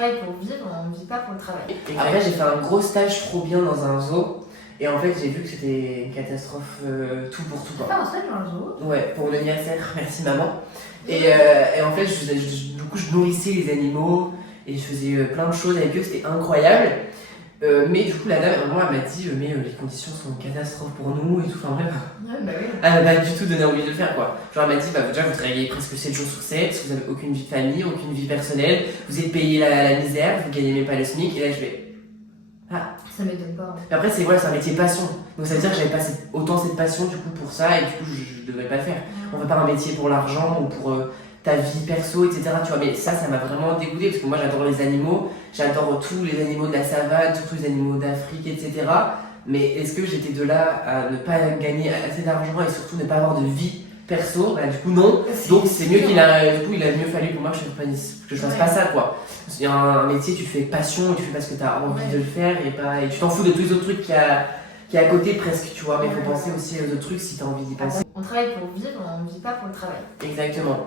travaille pour vivre, on ne vit pas pour le travail. Après, j'ai fait un gros stage trop bien dans un zoo. Et en fait, j'ai vu que c'était une catastrophe tout pour tout. Ah, un stage dans le zoo? Ouais, pour mon anniversaire, merci maman. Et en fait, du coup, je nourrissais les animaux et je faisais plein de choses avec eux, c'était incroyable. Mais du coup, la dame, vraiment, elle m'a dit mais les conditions sont une catastrophe pour nous et tout. Enfin bref, Ouais, bah oui. elle m'a pas du tout donné envie de le faire quoi. Genre, elle m'a dit déjà, vous travaillez presque 7 jours sur 7, vous avez aucune vie de famille, aucune vie personnelle, vous êtes payé la misère, vous gagnez même pas le SMIC. Et là, je vais. Ah. Ça m'étonne pas. Mais après, c'est un métier passion. Donc ça veut dire que j'avais pas autant cette passion du coup pour ça et du coup, je devrais pas le faire. On fait pas un métier pour l'argent ou pour ta vie perso, etc. Tu vois, mais ça m'a vraiment dégoûté parce que moi j'adore les animaux, j'adore tous les animaux de la savane, surtout les animaux d'Afrique, etc. Mais est-ce que j'étais de là à ne pas gagner assez d'argent et surtout ne pas avoir de vie perso? Bah, du coup, non. Donc c'est mieux il a mieux fallu pour moi que je fasse pas ça quoi. Il y a un métier, tu le fais passion et tu fais parce que tu as envie de le faire et tu t'en fous de tous les autres trucs qu'il y a à côté presque, tu vois. Mais il faut penser aussi aux autres trucs si tu as envie d'y penser. On travaille pour vivre, on ne vit pas pour le travail. Exactement.